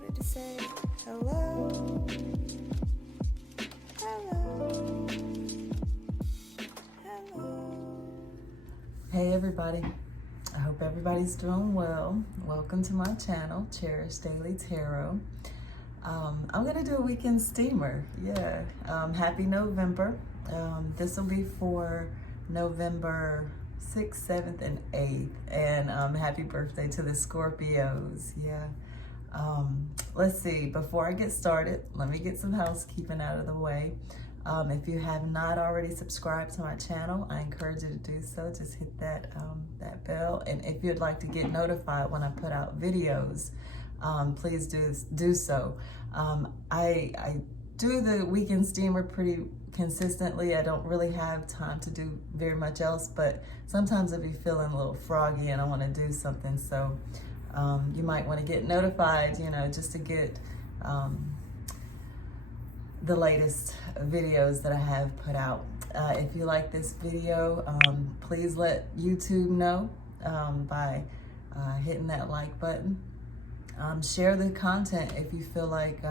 wanted to say hello. Hello. Hello. Hey everybody, I hope everybody's doing well. Welcome to my channel, Cherish Daily Tarot. I'm gonna do a weekend steamer, yeah. Happy November. This will be for November 6th, 7th, and 8th. And happy birthday to the Scorpios, yeah. Let's see, before I get started, let me get some housekeeping out of the way. If you have not already subscribed to my channel, I encourage you to do so. Just hit that bell. And if you'd like to get notified when I put out videos, please do so. I do the weekend steamer pretty consistently. I don't really have time to do very much else, but sometimes I'll be feeling a little froggy and I want to do something. So you might want to get notified, just to get the latest videos that I have put out. If you like this video, please let YouTube know by hitting that like button. Share the content if you feel like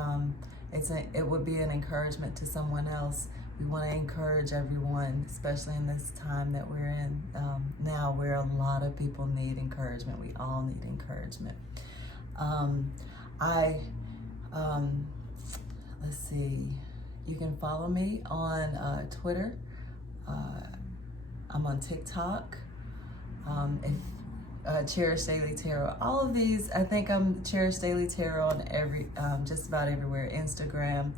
it would be an encouragement to someone else. We want to encourage everyone, especially in this time that we're in now, where a lot of people need encouragement. We all need encouragement. Let's see, you can follow me on Twitter. I'm on TikTok. Cherish Daily Tarot. All of these, I think I'm Cherish Daily Tarot on just about everywhere. Instagram,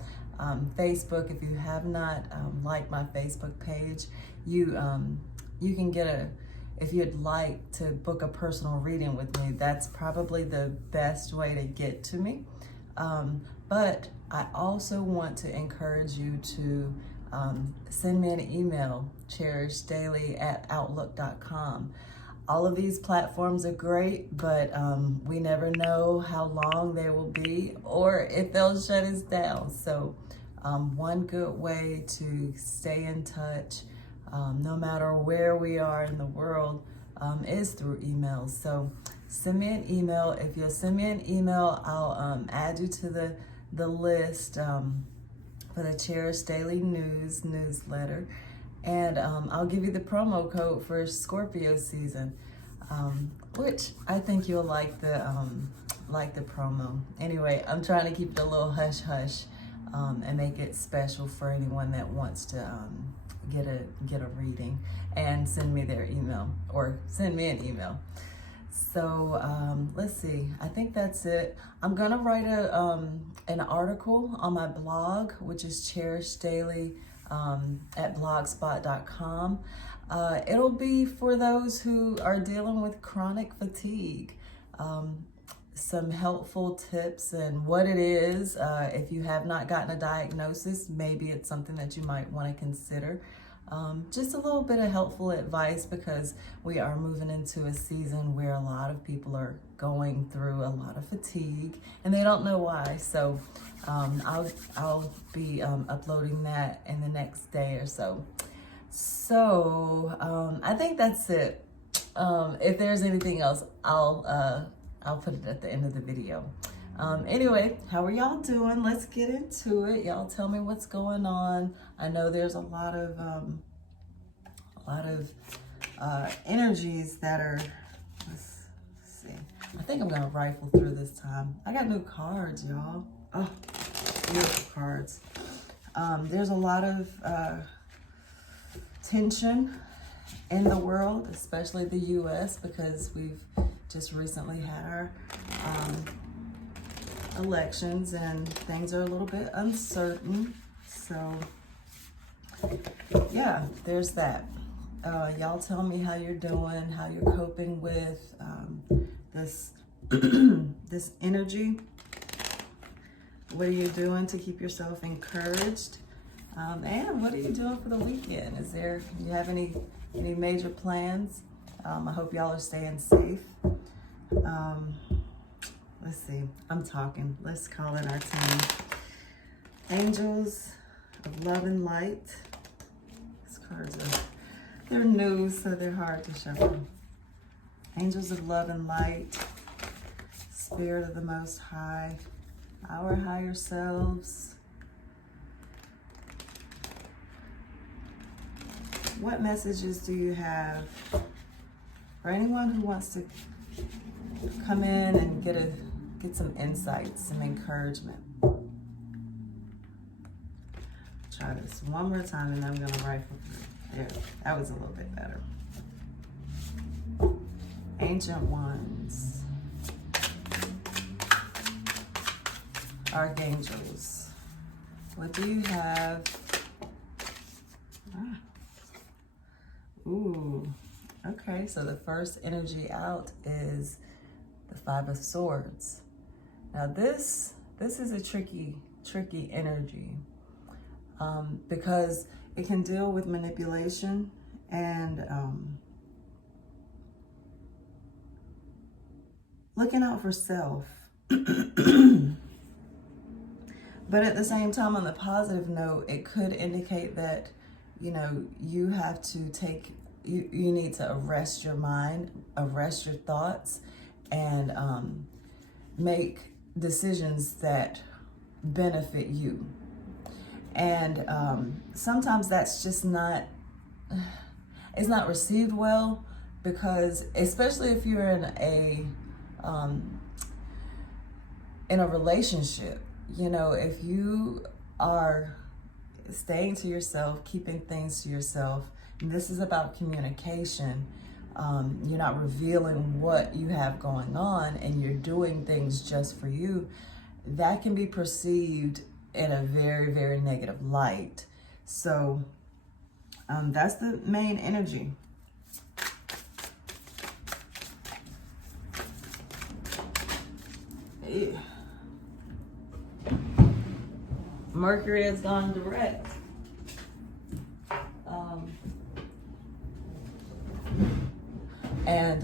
Facebook. If you have not liked my Facebook page, you can get if you'd like to book a personal reading with me, that's probably the best way to get to me. But I also want to encourage you to send me an email, cherishdaily@outlook.com. All of these platforms are great, but we never know how long they will be or if they'll shut us down. So one good way to stay in touch, no matter where we are in the world, is through emails. So send me an email. If you'll send me an email, I'll add you to the list for the Cherish Daily newsletter. And I'll give you the promo code for Scorpio season, which I think you'll like the promo. Anyway, I'm trying to keep it a little hush-hush and make it special for anyone that wants to get a reading and send me their email or send me an email. So let's see, I think that's it. I'm gonna write an article on my blog, which is Cherish Daily at blogspot.com. It'll be for those who are dealing with chronic fatigue. Some helpful tips and what it is. If you have not gotten a diagnosis, maybe it's something that you might want to consider. Just a little bit of helpful advice, because we are moving into a season where a lot of people are going through a lot of fatigue and they don't know why. So I'll be uploading that in the next day or so. So I think that's it. If there's anything else, I'll put it at the end of the video. Anyway, how are y'all doing? Let's get into it. Y'all tell me what's going on. I know there's a lot of energies that are, let's see. I think I'm gonna rifle through this time. I got new cards, y'all. Oh, beautiful cards. There's a lot of tension in the world, especially the US, because we've just recently had our elections and things are a little bit uncertain. So yeah, there's that. Y'all tell me how you're doing, how you're coping with this this energy. What are you doing to keep yourself encouraged? And what are you doing for the weekend? Do you have any major plans? I hope y'all are staying safe. Let's see, I'm talking. Let's call in our team. Angels of Love and Light. These cards they're new, so they're hard to shuffle. Angels of Love and Light. Spirit of the Most High. our higher selves. What messages do you have for anyone who wants to come in and get some insights, some encouragement? Try this one more time and I'm gonna rifle through. There, that was a little bit better. Ancient Ones. Archangels. What do you have? Ooh, okay, so the first energy out is the Five of Swords. Now this is a tricky energy because it can deal with manipulation and looking out for self. But at the same time, on the positive note, it could indicate that, you know, you have to you need to arrest your mind, arrest your thoughts, and make decisions that benefit you. And sometimes that's just not, it's not received well, because especially if you're in a relationship, you know, if you are staying to yourself, keeping things to yourself, and this is about communication, you're not revealing what you have going on and you're doing things just for you, that can be perceived in a very, very negative light. So that's the main energy. Yeah. Mercury has gone direct. And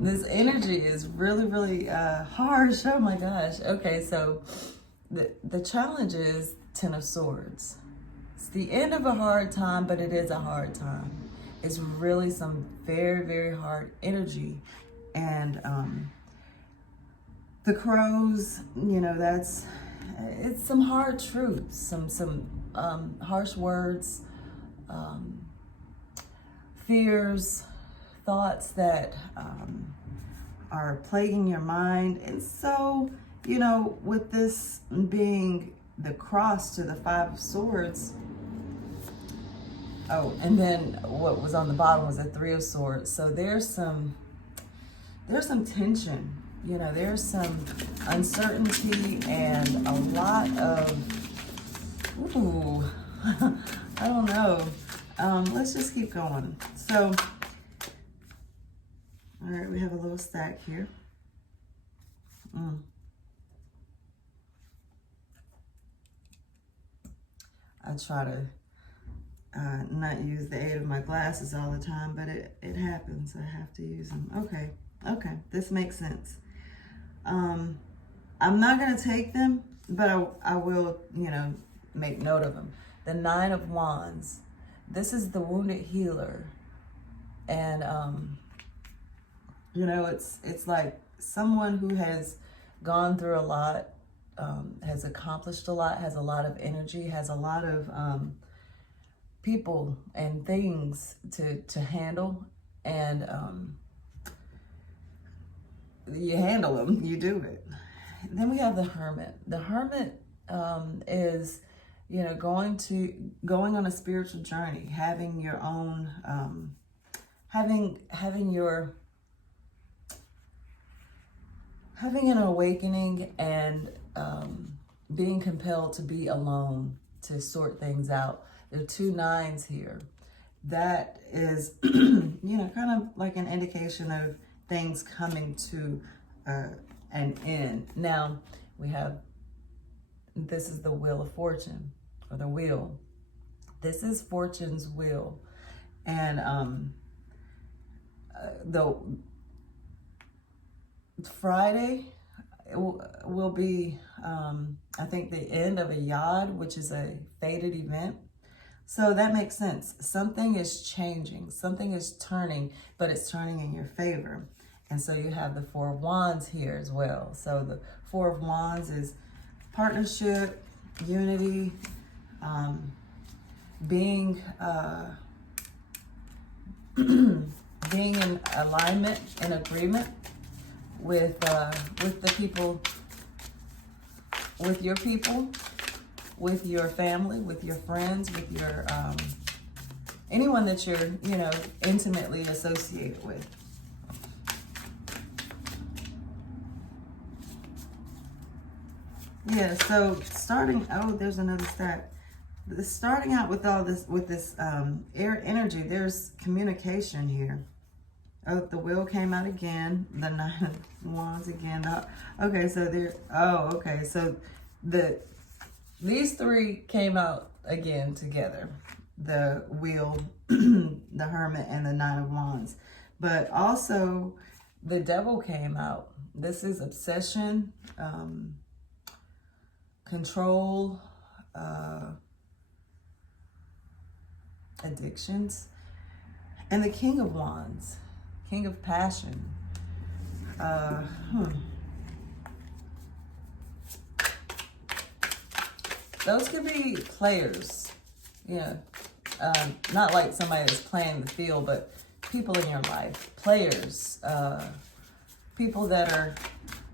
this energy is really, really harsh. Oh my gosh. Okay, so the challenge is Ten of Swords. It's the end of a hard time, but it is a hard time. It's really some very, very hard energy. And the crows, you know, it's some hard truths, some harsh words, fears, thoughts that are plaguing your mind. And so, you know, with this being the cross to the Five of Swords, oh, and then what was on the bottom was the Three of Swords. So there's some tension, you know, there's some uncertainty and a lot of, ooh, I don't know. Let's just keep going. So, all right, we have a little stack here. I try to not use the aid of my glasses all the time, but it happens. I have to use them. Okay, this makes sense. I'm not gonna take them, but I will, you know, make note of them. The Nine of Wands. This is the wounded healer, and you know, it's like someone who has gone through a lot, has accomplished a lot, has a lot of energy, has a lot of people and things to handle, and you handle them, you do it. Then we have the Hermit. The Hermit is, you know, going on a spiritual journey, having your own, having an awakening, and being compelled to be alone to sort things out. There are two nines here. That is, you know, kind of like an indication of things coming to an end. Now, this is the Wheel of Fortune, or the wheel. This is Fortune's wheel. And the Friday will be, I think, the end of a yod, which is a fated event. So that makes sense. Something is changing. Something is turning, but it's turning in your favor. And so you have the Four of Wands here as well. So the Four of Wands is partnership, unity, being being in alignment, in agreement with the people, with your people, with your family, with your friends, with your anyone that you're, you know, intimately associated with. Yeah, so starting, oh, there's another stack. Starting out with all this, with this air energy, there's communication here. Oh, the wheel came out again. The Nine of Wands again. Okay, so there, oh, okay. So these three came out again together. The wheel, the Hermit, and the Nine of Wands. But also, the Devil came out. This is obsession, control, addictions, and the King of Wands, King of Passion. Those could be players, yeah. Not like somebody that's playing the field, but people in your life, players, people that are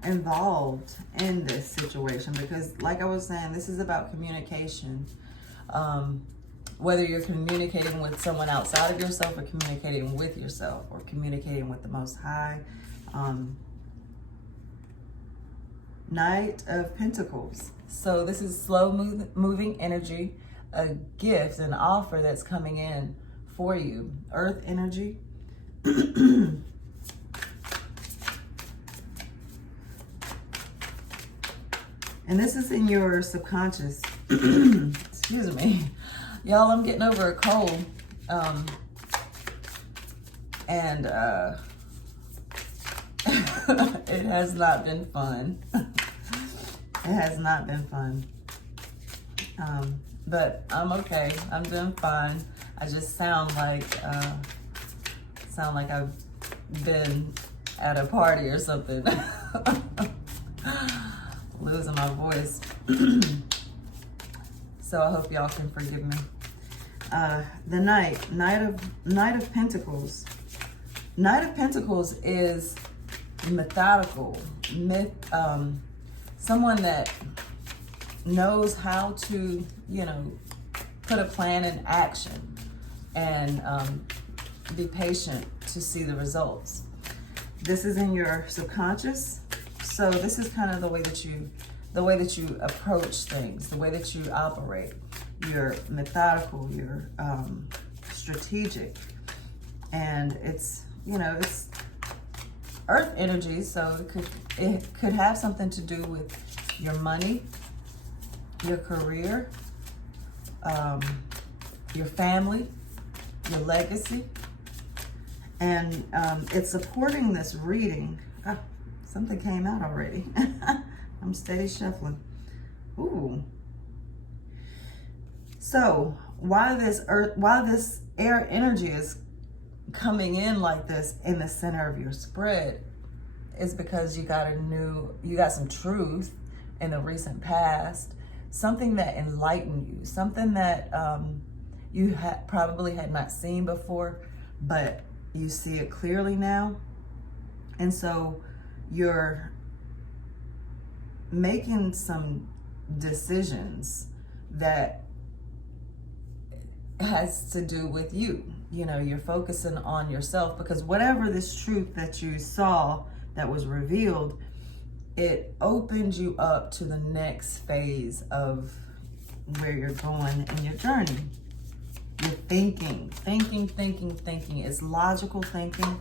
involved in this situation, because like I was saying, this is about communication. Whether you're communicating with someone outside of yourself, or communicating with yourself, or communicating with the Most High. Knight of Pentacles. So this is slow moving energy, a gift, an offer that's coming in for you. Earth energy. And this is in your subconscious. Excuse me. Y'all, I'm getting over a cold. And it has not been fun. It has not been fun. But I'm okay. I'm doing fine. I just sound like I've been at a party or something. Losing my voice. So I hope y'all can forgive me. The Knight of Pentacles. Knight of Pentacles is methodical, someone that knows how to, you know, put a plan in action, and be patient to see the results. This is in your subconscious, so this is kind of the way that you approach things, the way that you operate. You're methodical, you're strategic, and it's, you know, it's earth energy, so it could have something to do with your money, your career, your family, your legacy, and it's supporting this reading. Ah, something came out already. I'm steady shuffling. Ooh. So why this air energy is coming in like this in the center of your spread is because you got some truth in the recent past, something that enlightened you, something that you probably had not seen before, but you see it clearly now. And so you're making some decisions that has to do with you. You know, you're focusing on yourself, because whatever this truth that you saw that was revealed, it opened you up to the next phase of where you're going in your journey. You're thinking. It's logical thinking.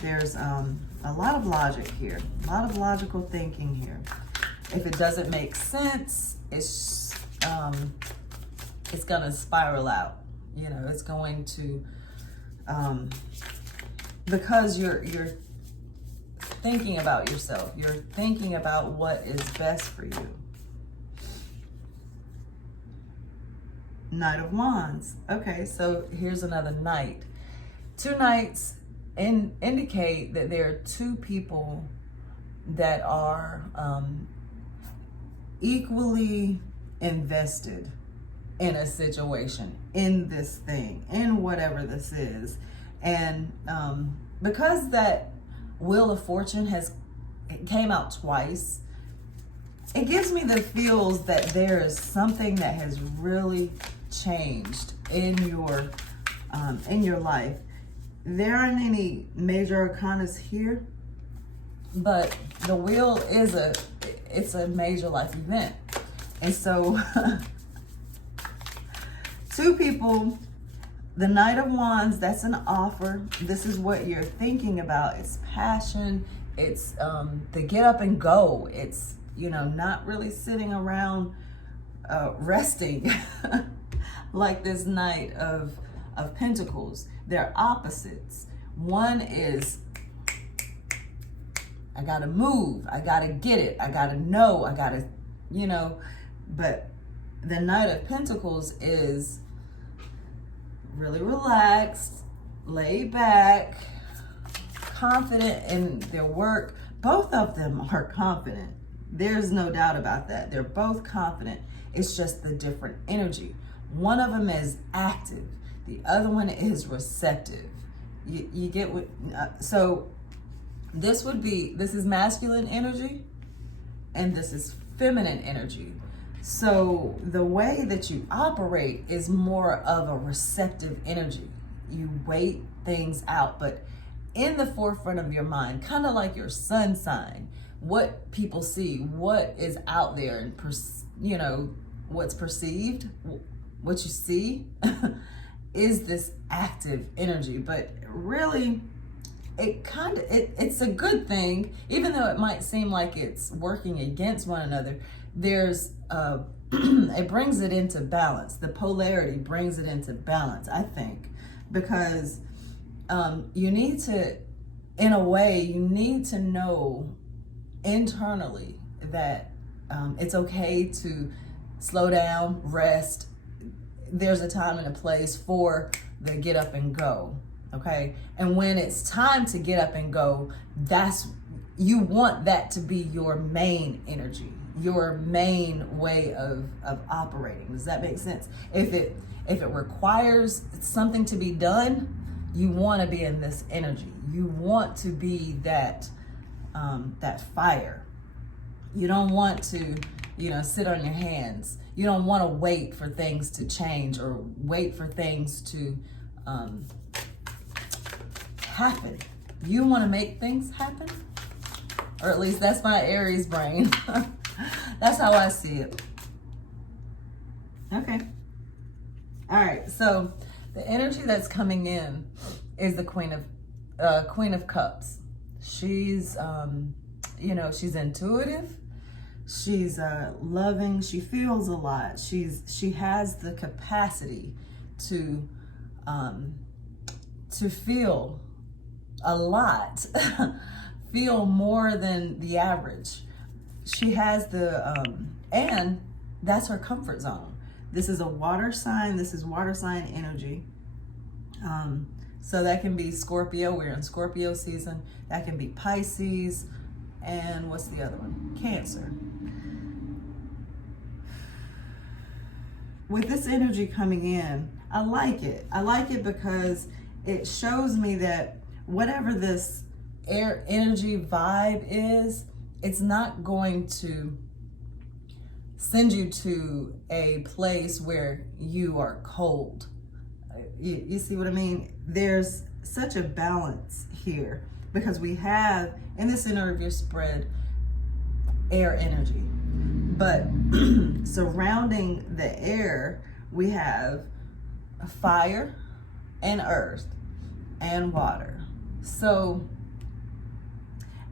There's a lot of logic here, a lot of logical thinking here. If it doesn't make sense, it's gonna spiral out. You know, it's going to, because you're thinking about yourself. You're thinking about what is best for you. Knight of Wands. Okay, so here's another knight. Two knights indicate that there are two people that are equally invested in a situation, in this thing, in whatever this is. And because that Wheel of Fortune came out twice, it gives me the feels that there is something that has really changed in your life. There aren't any major arcanas here, but the wheel is it's a major life event. And so two people, the Knight of Wands, that's an offer. This is what you're thinking about. It's passion. It's the get up and go. It's, not really sitting around resting like this Knight of Pentacles. They're opposites. One is, I gotta move, I gotta get it, I gotta know, I gotta, but the Knight of Pentacles is really relaxed, laid back, confident in their work. Both of them are confident. There's no doubt about that. They're both confident. It's just the different energy. One of them is active. The other one is receptive. You get what, so this is masculine energy and this is feminine energy. So the way that you operate is more of a receptive energy. You wait things out, but in the forefront of your mind, kind of like your sun sign, what people see, what is out there, and what's perceived, what you see is this active energy. But really, it's a good thing, even though it might seem like it's working against one another. There's it brings it into balance. The polarity brings it into balance, I think, because you need to, in a way, you need to know internally that it's okay to slow down, rest. There's a time and a place for the get up and go, okay? And when it's time to get up and go, you want that to be your main energy, your main way of operating. Does that make sense? If it requires something to be done, you want to be in this energy. You want to be that fire. You don't want to, sit on your hands. You don't want to wait for things to change or wait for things to happen. You want to make things happen, or at least that's my Aries brain. That's how I see it. Okay. All right. So the energy that's coming in is the Queen of Cups. She's, she's intuitive. She's loving. She feels a lot. She has the capacity to feel a lot, feel more than the average. She has and that's her comfort zone. This is a water sign. This is water sign energy. So that can be Scorpio. We're in Scorpio season. That can be Pisces. And what's the other one? Cancer. With this energy coming in, I like it. I like it because it shows me that whatever this air energy vibe is, it's not going to send you to a place where you are cold. You see what I mean? There's such a balance here because we have, in the center of your spread, air energy. But surrounding the air, we have fire and earth and water. So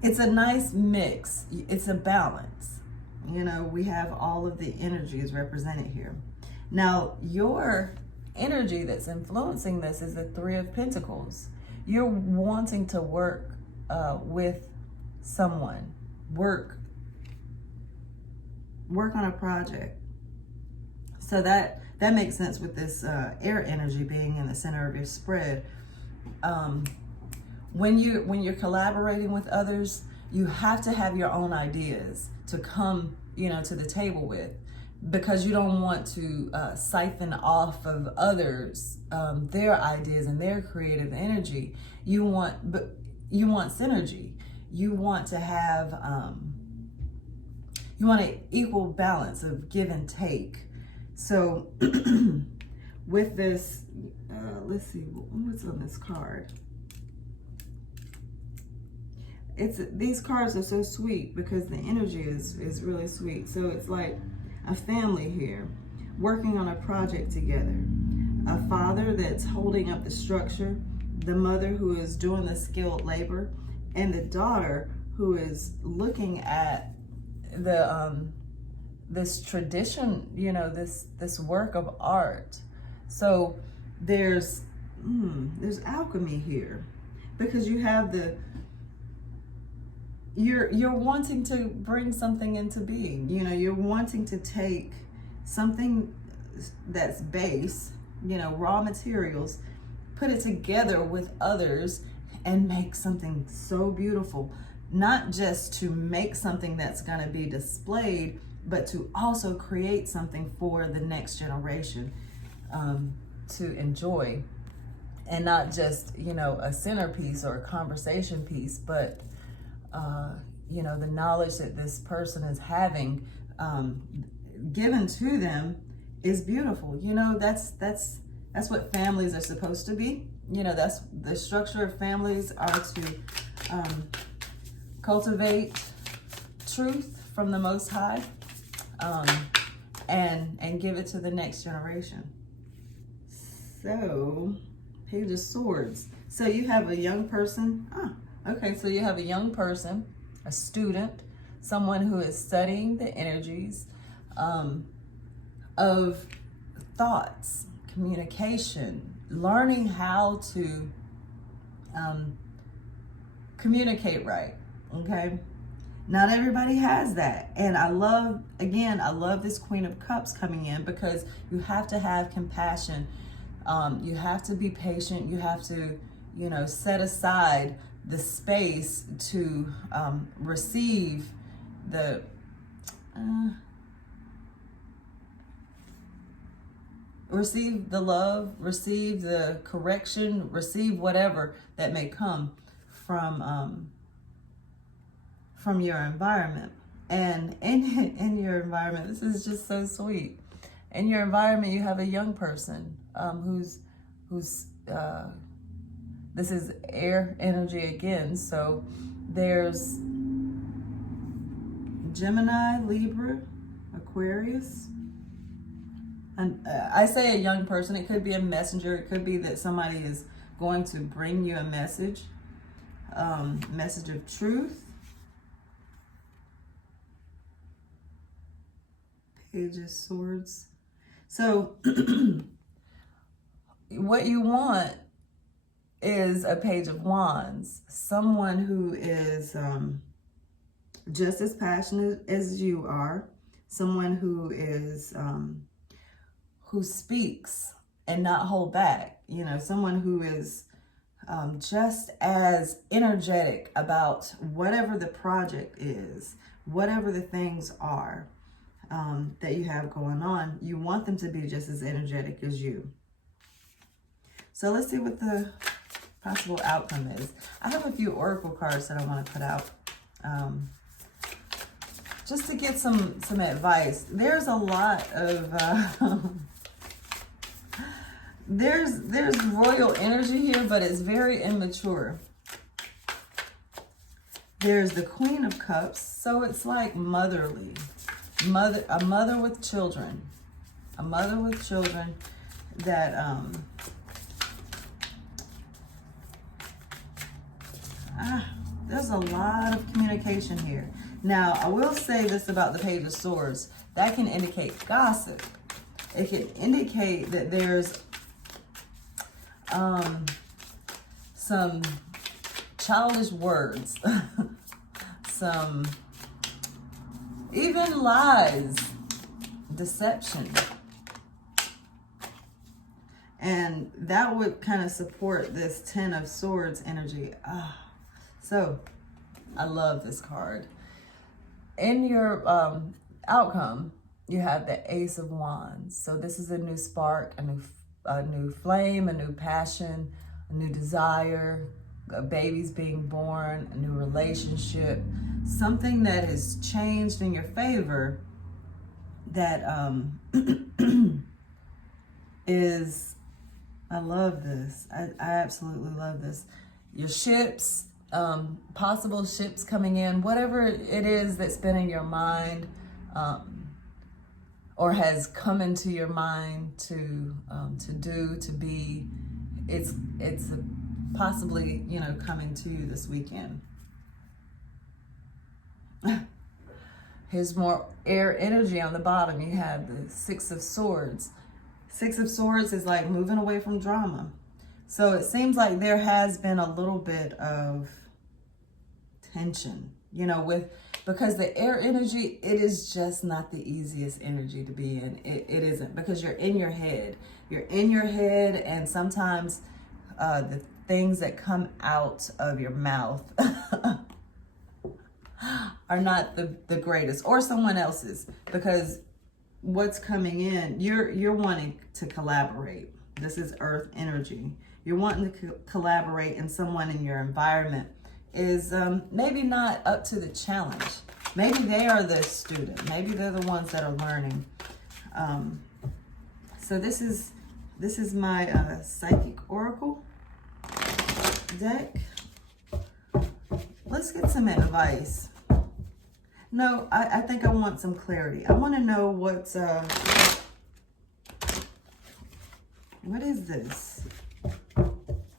it's a nice mix. It's a balance. We have all of the energies represented here. Now, your energy that's influencing this is the Three of Pentacles. You're wanting to work with someone, work on a project. So that makes sense with this air energy being in the center of your spread. When you're collaborating with others, you have to have your own ideas to come, to the table with, because you don't want to siphon off of others their ideas and their creative energy. You want synergy. You want to have you want an equal balance of give and take. So with this, let's see what's on this card. These cards are so sweet because the energy is really sweet. So it's like a family here working on a project together. A father that's holding up the structure, the mother who is doing the skilled labor, and the daughter who is looking at this tradition, this work of art. So there's alchemy here, because you have you're wanting to bring something into being. You're wanting to take something that's base, raw materials, put it together with others and make something so beautiful. Not just to make something that's going to be displayed, but to also create something for the next generation to enjoy. And not just, a centerpiece or a conversation piece, but the knowledge that this person is having given to them is beautiful. That's what families are supposed to be. That's the structure of families, are to cultivate truth from the Most High and give it to the next generation. So, Page of Swords. So you have a young person. Okay, so you have a young person, a student, someone who is studying the energies of thoughts, communication, learning how to communicate right, okay? Not everybody has that. And I love this Queen of Cups coming in, because you have to have compassion. You have to be patient. You have to, set aside the space to receive the love, receive the correction, receive whatever that may come from your environment. And in your environment, this is just so sweet. In your environment, you have a young person who's this is air energy again. So there's Gemini, Libra, Aquarius. And I say a young person. It could be a messenger. It could be that somebody is going to bring you a message, message of truth. Page of Swords. So what you want is a Page of Wands. Someone who is just as passionate as you are. Someone who is who speaks and not hold back. Someone who is just as energetic about whatever the project is, whatever the things are that you have going on. You want them to be just as energetic as you. So let's see what the possible outcome is. I have a few oracle cards that I want to put out just to get some advice. There's a lot of there's royal energy here, but it's very immature. There's the Queen of Cups, so it's like motherly. A mother with children. A mother with children that there's a lot of communication here. Now, I will say this about the Page of Swords. That can indicate gossip. It can indicate that there's some childish words, even lies, deception. And that would kind of support this Ten of Swords energy. So I love this card. In your outcome, you have the Ace of Wands. So this is a new spark, a new flame, a new passion, a new desire, a baby's being born, a new relationship, something that has changed in your favor that is, I love this. I absolutely love this. Your ships, possible ships coming in, whatever it is that's been in your mind, or has come into your mind to do, to be, it's possibly, you know, coming to you this weekend. Here's more air energy on the bottom. You have the Six of Swords. Six of Swords is like moving away from drama. So it seems like there has been a little bit of tension, you know, because the air energy, it is just not the easiest energy to be in. It isn't, because you're in your head. You're in your head, and sometimes the things that come out of your mouth are not the greatest, or someone else's, because what's coming in, you're wanting to collaborate. This is earth energy. You're wanting to collaborate, and someone in your environment is maybe not up to the challenge. Maybe they are the student. Maybe they're the ones that are learning. So this is my psychic oracle deck. Let's get some advice. No, I think I want some clarity. I want to know what is this?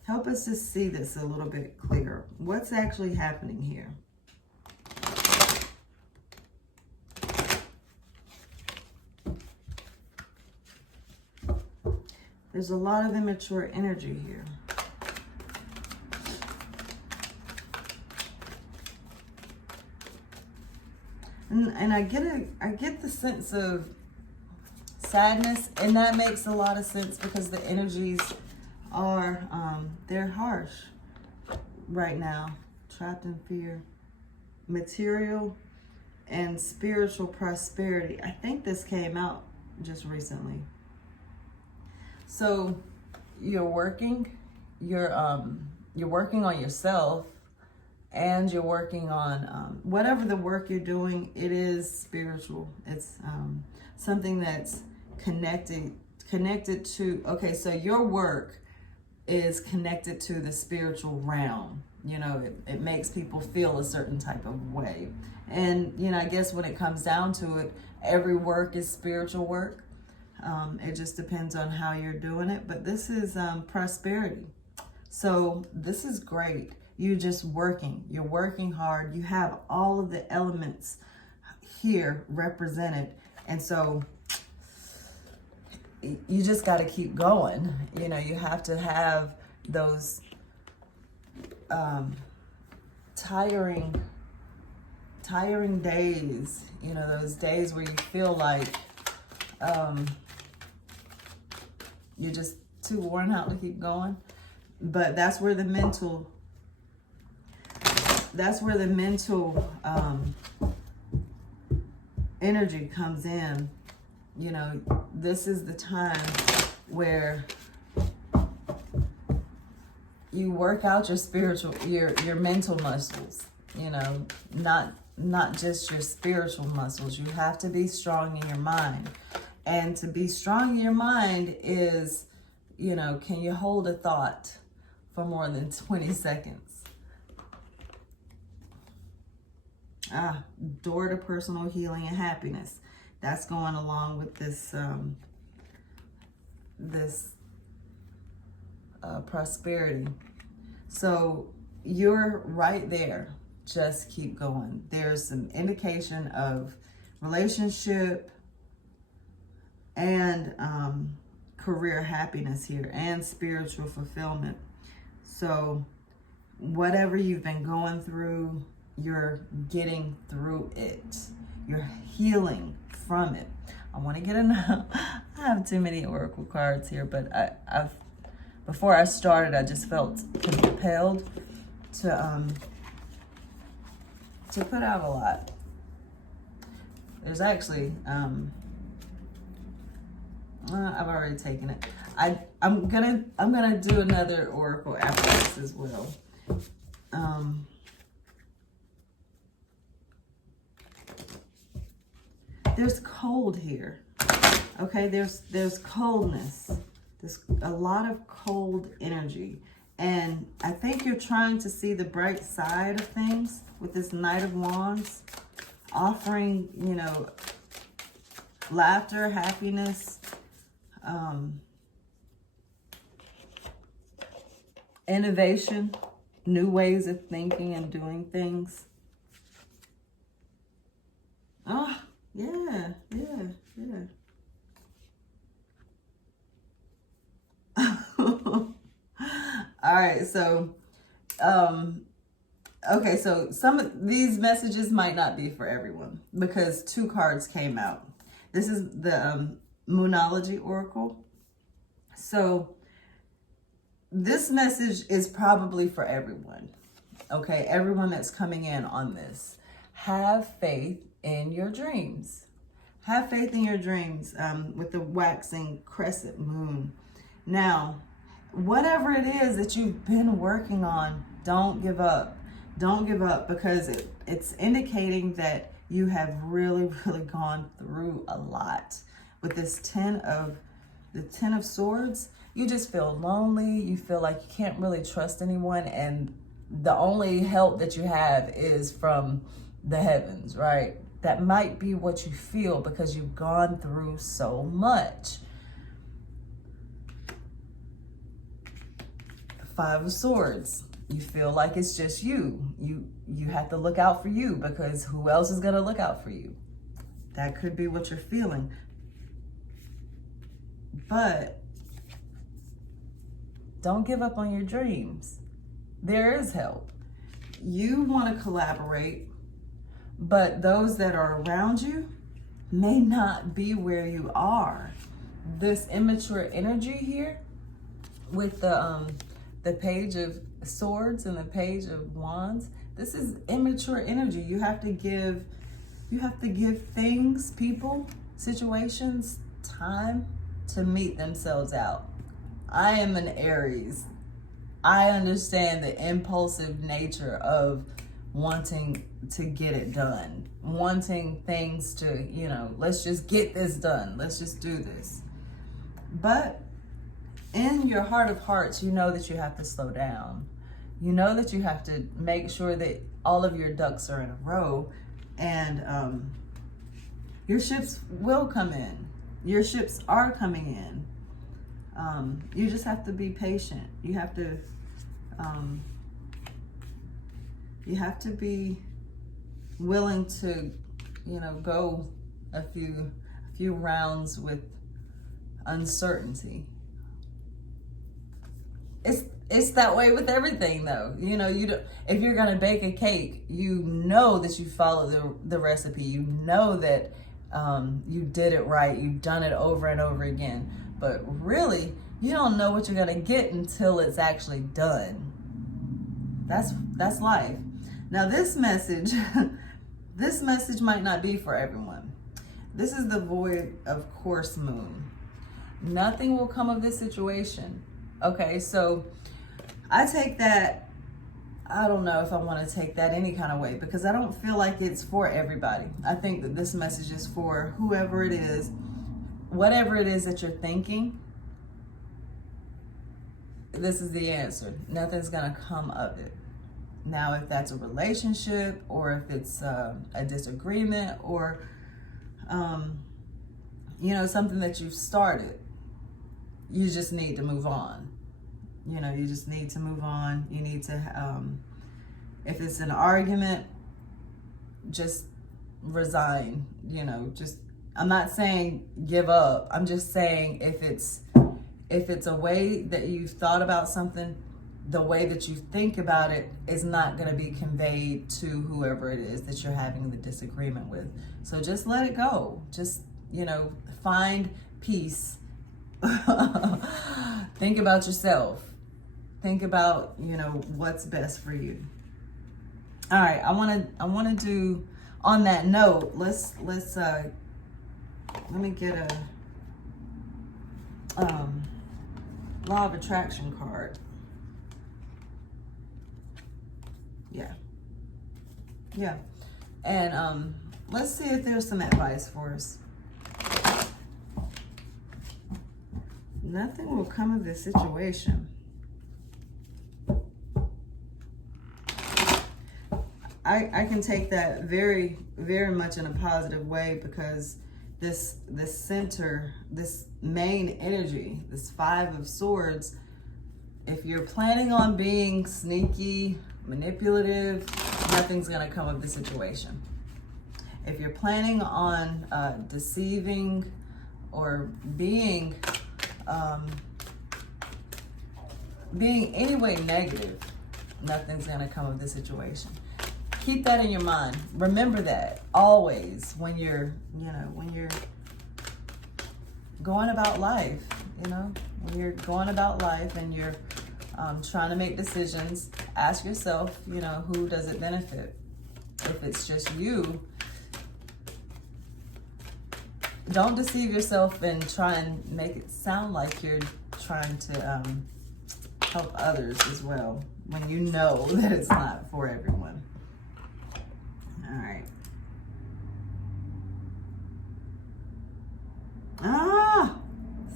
Help us to see this a little bit clearer. What's actually happening here? There's a lot of immature energy here. And I get the sense of sadness, and that makes a lot of sense because the energies are, they're harsh right now. Trapped in fear. Material and spiritual prosperity. I think this came out just recently. So you're working on yourself, and you're working on whatever the work you're doing. It is spiritual. It's something that's connected to, okay, so your work is connected to the spiritual realm. You know, it makes people feel a certain type of way. And, you know, I guess when it comes down to it, every work is spiritual work. It just depends on how you're doing it. But this is prosperity. So this is great. You're just working. You're working hard. You have all of the elements here represented. And so you just got to keep going. You know, you have to have those tiring days, you know, those days where you feel like you're just too worn out to keep going. But that's where the mental energy comes in. You know, this is the time where you work out your mental muscles, you know, not just your spiritual muscles. You have to be strong in your mind. And to be strong in your mind is, you know, can you hold a thought for more than 20 seconds? Door to personal healing and happiness. That's going along with this prosperity. So you're right there. Just keep going. There's some indication of relationship and career happiness here, and spiritual fulfillment. So whatever you've been going through, you're getting through it. You're healing from it. I want to get enough. I have too many oracle cards here, but I've before I started, I just felt compelled to put out a lot. There's actually I've already taken it. I'm gonna do another oracle after this as well. There's cold here. Okay, there's coldness. There's a lot of cold energy. And I think you're trying to see the bright side of things with this Knight of Wands, offering, you know, laughter, happiness, innovation, new ways of thinking and doing things. Oh, yeah. All right, so, okay, so some of these messages might not be for everyone because two cards came out. This is the Moonology Oracle. So this message is probably for everyone. Okay, everyone that's coming in on this. Have faith in your dreams. Have faith in your dreams with the waxing crescent moon. Now, whatever it is that you've been working on, don't give up. Don't give up, because it's indicating that you have really gone through a lot. With this Ten of Swords, you just feel lonely. You feel like you can't really trust anyone, and the only help that you have is from the heavens, right? That might be what you feel because you've gone through so much. Five of Swords. You feel like it's just you. You have to look out for you because who else is going to look out for you? That could be what you're feeling. But don't give up on your dreams. There is help. You want to collaborate, but those that are around you may not be where you are. This immature energy here with the Page of Swords and the Page of Wands, this is immature energy. You have to give things, people, situations, time to meet themselves out. I am an Aries. I understand the impulsive nature of wanting to get it done, wanting things to, you know, let's just get this done. Let's just do this. But in your heart of hearts, you know that you have to slow down. You know that you have to make sure that all of your ducks are in a row, and your ships will come in. Your ships are coming in. You just have to be patient. You have to be willing to, you know, go a few rounds with uncertainty. It's that way with everything, though. You know, if you're gonna bake a cake, you know that you follow the recipe. You know that you did it right. You've done it over and over again. But really, you don't know what you're gonna get until it's actually done. That's life. Now, this message might not be for everyone. This is the Void of Course Moon. Nothing will come of this situation. Okay, so I take that, I don't know if I want to take that any kind of way, because I don't feel like it's for everybody. I think that this message is for whoever it is, whatever it is that you're thinking, this is the answer. Nothing's going to come of it. Now, if that's a relationship, or if it's a disagreement, or, you know, something that you've started, you just need to move on. You know, you just need to move on. You need to, if it's an argument, just resign. You know, just, I'm not saying give up. I'm just saying if it's a way that you've thought about something, the way that you think about it is not going to be conveyed to whoever it is that you're having the disagreement with. So just let it go. Just find peace. Think about yourself. Think about, what's best for you. All right, I want to do, on that note, let me get a law of attraction card. Yeah. And let's see if there's some advice for us. Nothing will come of this situation. I can take that very, very much in a positive way, because this center, this main energy, this 5 of Swords, if you're planning on being sneaky, manipulative, nothing's going to come of the situation. If you're planning on deceiving or being anyway negative, nothing's going to come of the situation. Keep that in your mind. Remember that always when you're going about life, when you're going about life and you're trying to make decisions, ask yourself, who does it benefit? If it's just you, don't deceive yourself and try and make it sound like you're trying to help others as well, when you know that it's not for everyone. All right.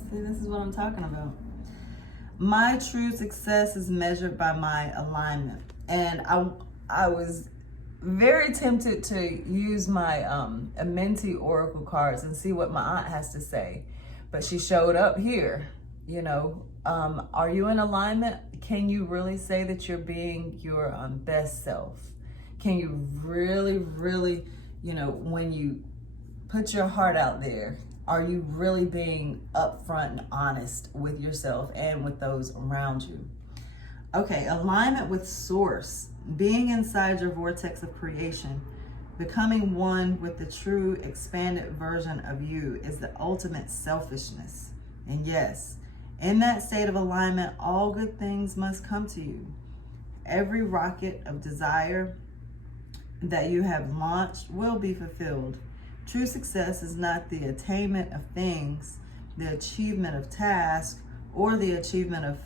See, this is what I'm talking about. My true success is measured by my alignment. And I was very tempted to use my Amenti Oracle cards and see what my aunt has to say. But she showed up here, are you in alignment? Can you really say that you're being your best self? Can you really, really, when you put your heart out there, are you really being upfront and honest with yourself and with those around you? Okay, alignment with Source, being inside your vortex of creation, becoming one with the true expanded version of you is the ultimate selfishness. And yes, in that state of alignment, all good things must come to you. Every rocket of desire that you have launched will be fulfilled. True success is not the attainment of things, the achievement of tasks, or the achievement of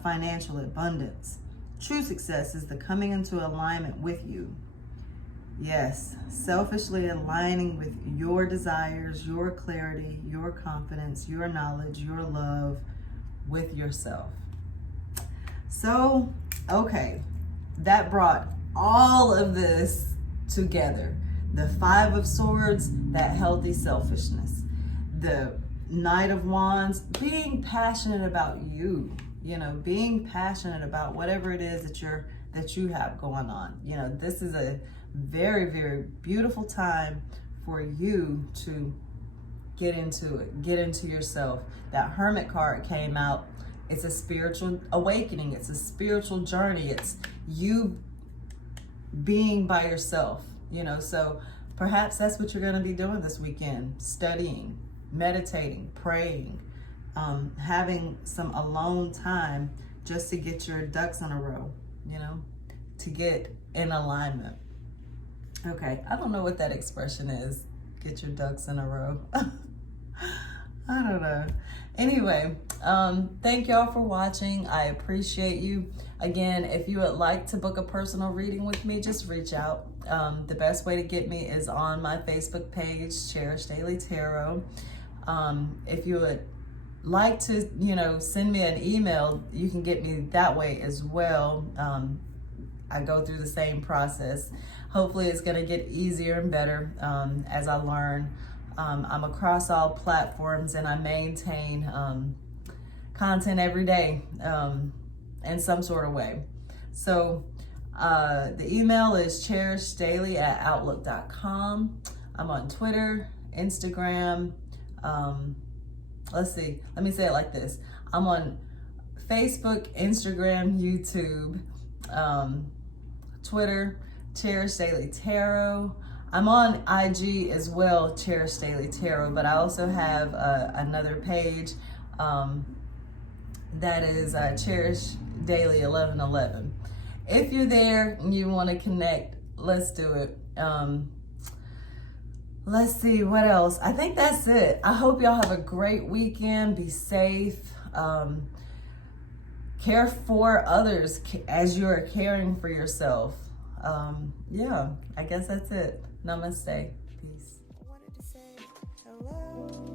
financial abundance. True success is the coming into alignment with you. Yes, selfishly aligning with your desires, your clarity, your confidence, your knowledge, your love with yourself. So, okay, that brought all of this together. The 5 of Swords, that healthy selfishness. The Knight of Wands, being passionate about you, being passionate about whatever it is that you have going on. This is a very, very beautiful time for you to get into it, get into yourself. That Hermit card came out. It's a spiritual awakening. It's a spiritual journey. It's you being by yourself, so perhaps that's what you're going to be doing this weekend: studying, meditating, praying, having some alone time just to get your ducks in a row, to get in alignment. Okay, I don't know what that expression is, get your ducks in a row. I don't know. Anyway, thank y'all for watching. I appreciate you. Again, if you would like to book a personal reading with me, just reach out. The best way to get me is on my Facebook page, Cherish Daily Tarot. If you would like to, send me an email, you can get me that way as well. I go through the same process. Hopefully it's going to get easier and better as I learn. I'm across all platforms and I maintain content every day in some sort of way. So the email is cherishdaily@outlook.com. I'm on Twitter, Instagram. Let's see, let me say it like this. I'm on Facebook, Instagram, YouTube, Twitter, Cherish Daily Tarot. I'm on IG as well, Cherish Daily Tarot, but I also have another page that is Cherish Daily 1111. If you're there and you want to connect, let's do it. Let's see what else. I think that's it. I hope y'all have a great weekend. Be safe. Care for others as you're caring for yourself. Yeah, I guess that's it. Namaste. Peace. I wanted to say hello.